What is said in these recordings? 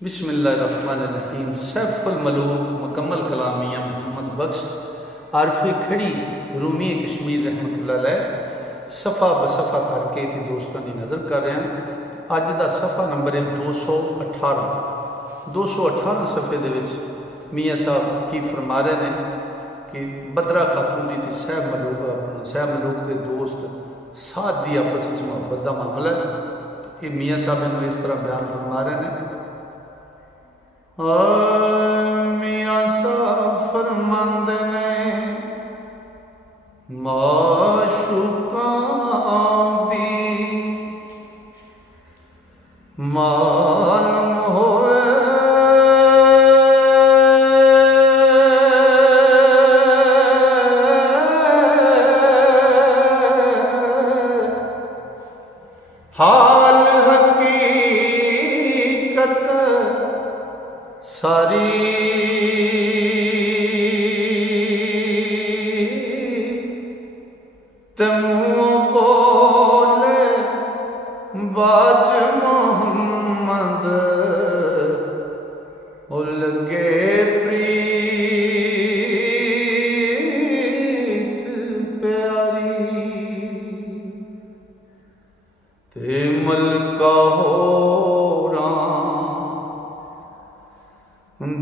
बिस्मिल्लाहिर्रहमानिर्रहीम। सैफुल मलूक मुकम्मल कलामिया मोहम्मद बख्श आरफी खड़ी रूमी कश्मीर रहमतुल्लाह अलैह सफ़ा बसफ़ा करके ते दोस्तों की नज़र कर रहे हैं। अज का सफ़ा नंबर है 218 सफ़े दे विच मियाँ साहब की फरमा रहे हैं कि बदरा खातून की सह मलूक के दोस्त साथ की आपस में मुहब्बत का मामला है। ये मियाँ साहब इन्होंने इस तरह बयान फरमा रहे हैं। मियाँ साहब फरमांदे ने माशूकां भी मालूम होए हाल हकीकत सारी तमू बोले बाज मोहम्मद उलगे प्रीत प्यारी ते मलका हो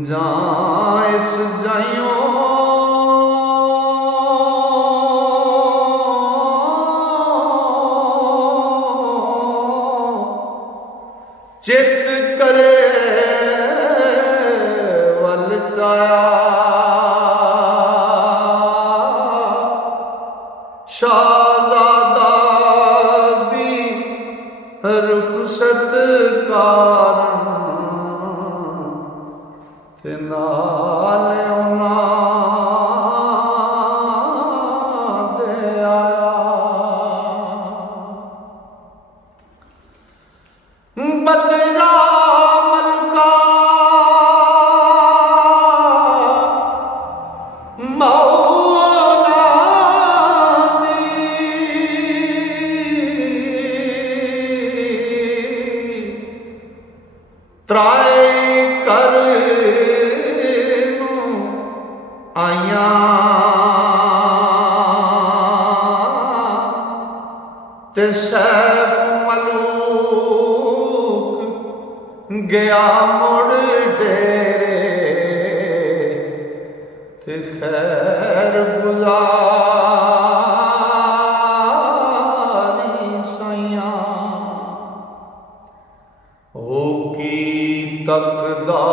जाइस जाइयों चित करे वल चाया शाहजादा भी रुखसत कारण ते नाल उन्हां दे आया। बदरा मलका मौला दी त्राए कर आया ते सैफ मलूक गया मुड़ डेरे ते खैर गुजारी साइया ओ की तकदा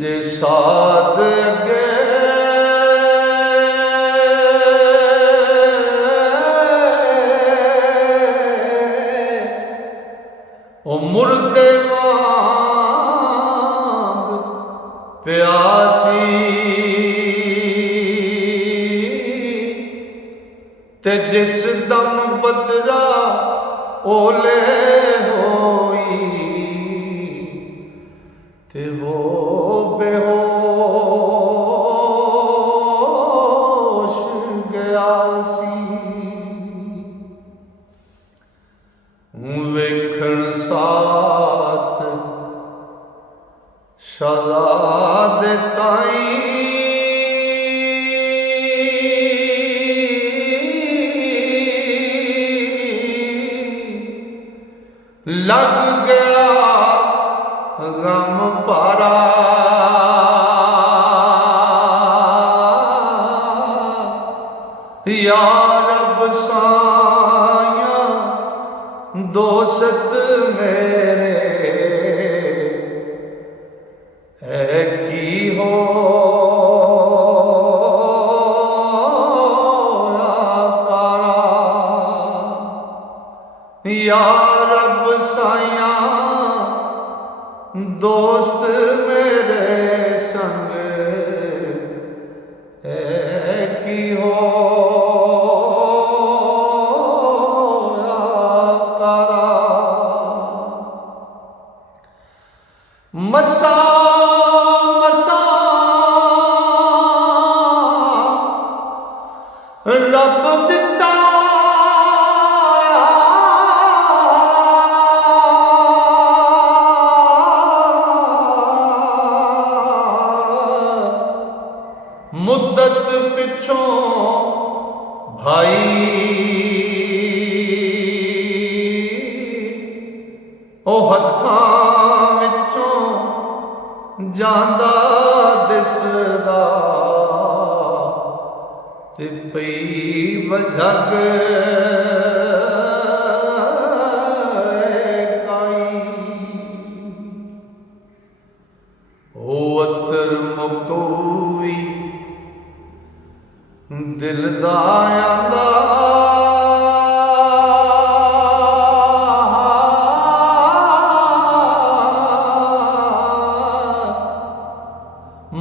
जे साध अगे ओ मुर्दे वांग प्यासी ते जिस दम बदरा ओले होई ते हो बेहोश गया सी। वेखण साथ शहज़ादे ताई लग गया गम पारा या रब साया दोस्त मेरे है की हो कारा या रब साया दोस्त मेरे संग है की हो मसा मसा रब दिता ਉਹ ਹੱਥਾਂ ਵਿੱਚੋਂ ਜਾਂਦਾ ਦਿਸਦਾ ਤੇ ਪਈ ਵਝਗ ਕਾਈ। ਉਹ ਅਤਰ ਮੁਕਤੋਈ ਦਿਲ ਦਾ ਆਂਦਾ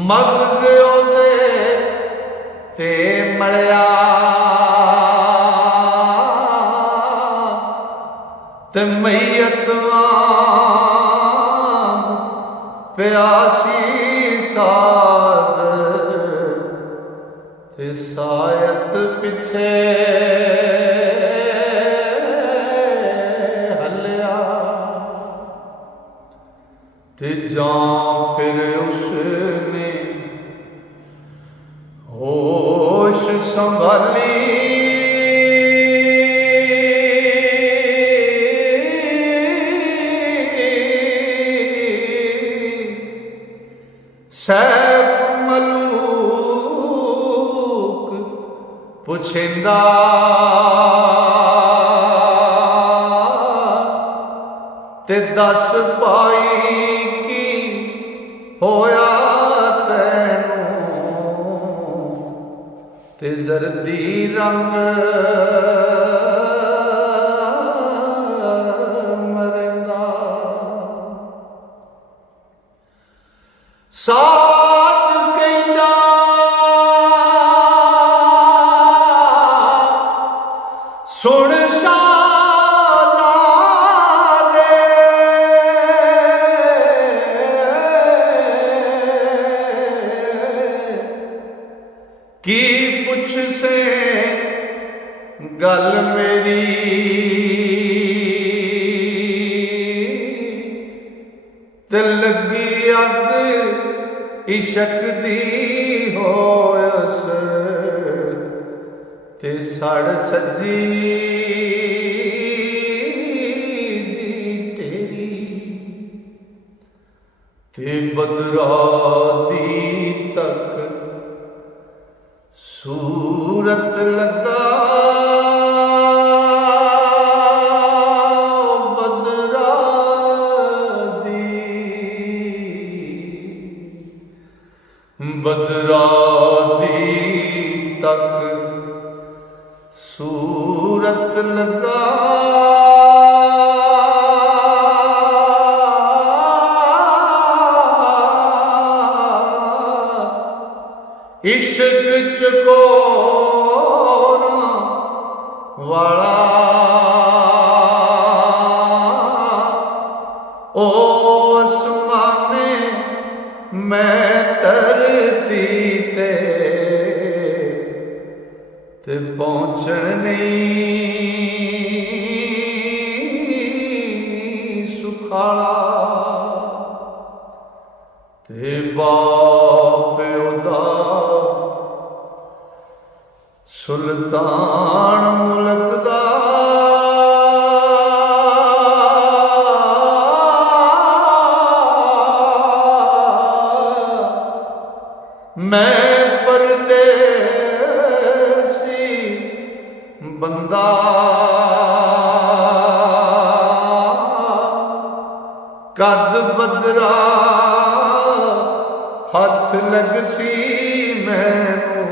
ਮਗਜ਼ ਉਹਦੇ ਤੇ ਮਲਿਆ ਤੇ ਮਈਅਤ ਵਾਂਗ ਪਿਆਸੀ ਸਾਧ ਤੇ ਸਾਇਤ ਪਿੱਛੇ ਹੱਲਿਆ ਤੇ ਜਾਂ ਫਿਰ ਉਸਨੇ ਹੋਸ਼ ਸੰਭਾਲੀ ਸੈਫ ਮਲੂਕ ਪੁੱਛਿੰਦਾ ਤੇ ਦੱਸ ਪਾਈ ਕੀ ਹੋਇਆ ਤੇ ਜ਼ਰਦੀ ਰੰਗ ਮਰਦਾ। ਸਾਧ ਕਹਿੰਦਾ ਸੁਣ ਕੀ ਪੁੱਛ ਸੇ ਗੱਲ ਮੇਰੀ ਤੇ ਲੱਗੀ ਅੱਗ ਇਸ਼ਕ ਦੀ ਹੋਇਸ ਤੇ ਸੜ ਸੱਜੀ ਦੀ ਢੇਰੀ ਤੇ ਬਦਰਾ ਦੀ ਤੱਕ ਸੂਰਤ ਲੱਗਾ ਬਦਰਾ ਦੀ ਤੱਕ ਸੂਰਤ ਲੱਗਾ इश्क चकोरा वाला ओ आसमाने मैं धरती ते पहुँचण नहीं सुखाला ते बाप ओदा सुल्तान मुल्क दा मैं परदेसी बंदा कद बदरा हथ लगसी मैनू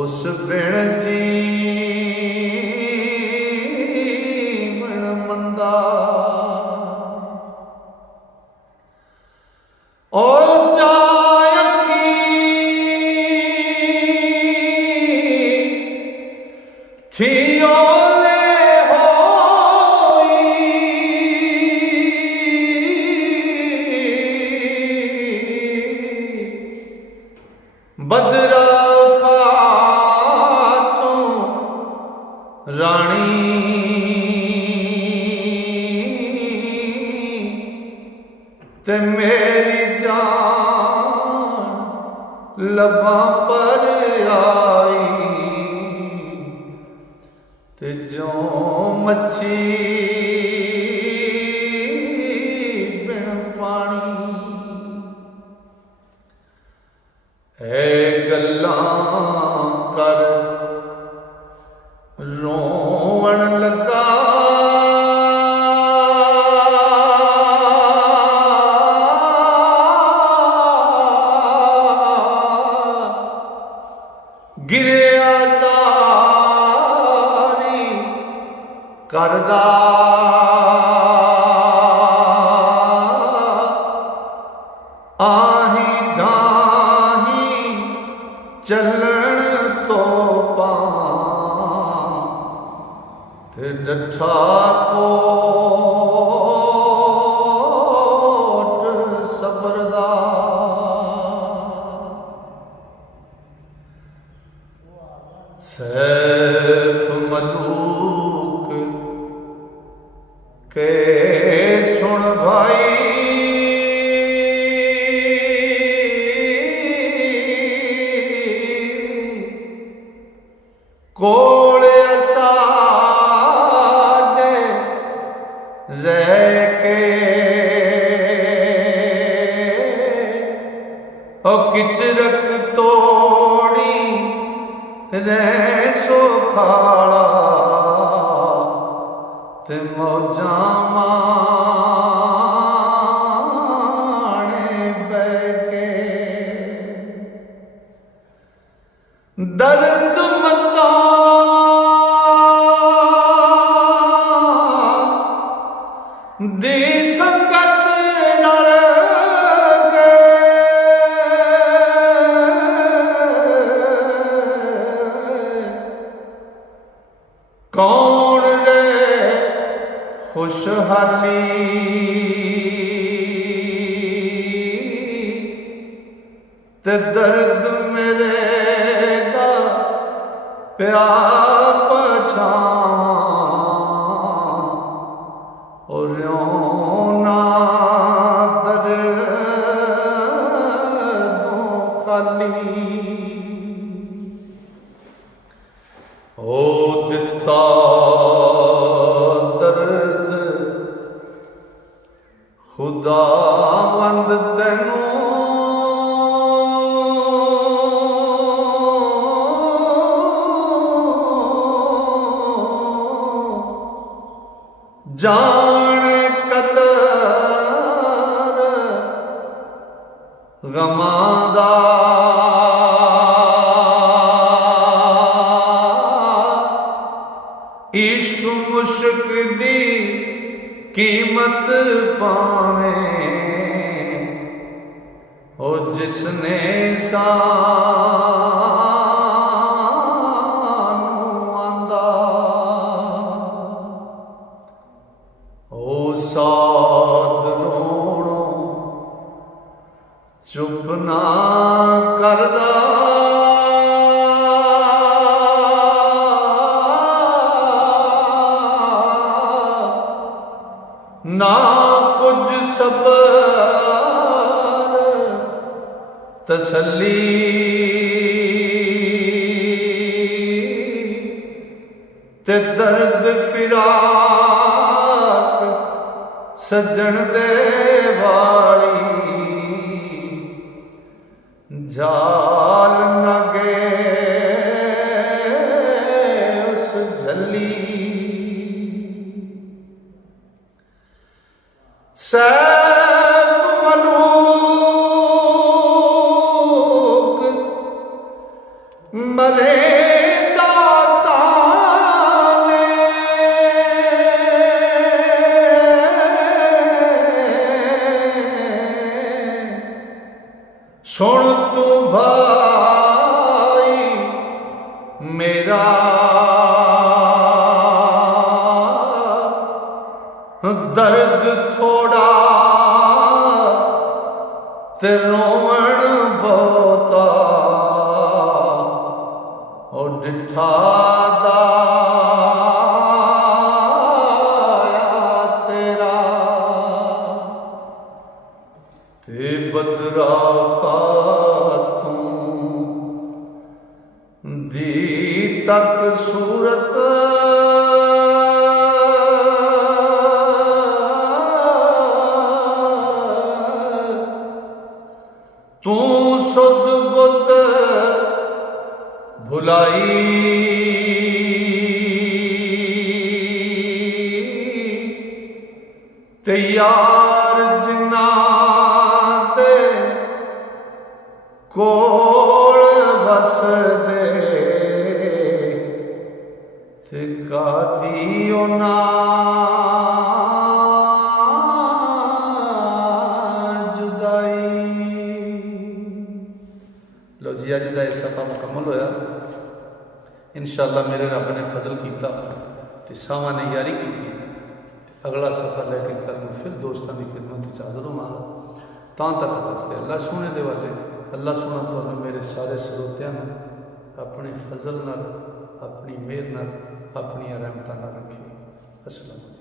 उस बिन जीवन मंदा और जायकी थी ओले होई बदरा रानी ते मेरी जान लबां पर आई ते जो मच्छी करदा आही ढाही चलण तो पा ते डठा कोट सबरदा सैफ मलूक के सुन भाई कोल असाडे रह के ओ किचरक तोड़ी रह सो खाला ते मौजा माणे बैके दर्द मंदा दी संगत नाल कौन रे खुशहाली ते दर्द मेरे दा प्या पछावां और रोना दर्दों खाली ओ दिता दर्द खुदावंद तैनू जान कदर गमादा इश्क मुश्क दी कीमत पावे ओ जिसने सानू आंदा ओ साध रोणो चुप ना करदा ना कुछ सबर तसल्ली ते दर्द फिराक सजन दे वाली जाल न गए उस झली सैफ मलूक मरे दाता ने सुन तू भाई मेरा दर्द थोड़ा ते रोवण बहुता ओ डिठा दाया तेरा ते बदरा खातूं दी तक सूरत तू सुध बुध भुलाई ते यार जिन्ना दे कोल बस दे ते कादी ओना इंशाअल्लाह मेरे रब ने फजल किया तो सावां ने यारी की, अगला सफ़र लैके कल फिर दोस्तों की खिदमत हाज़र होवांगा। तां तक वास्ते अल्लाह सोने दे वाले अल्लाह सोना तुहानूं मेरे सारे सरोतियां नूं अपने फजल नाल, अपनी मेहर नाल, अपनी रहमतां नाल रखे। अस्सलाम।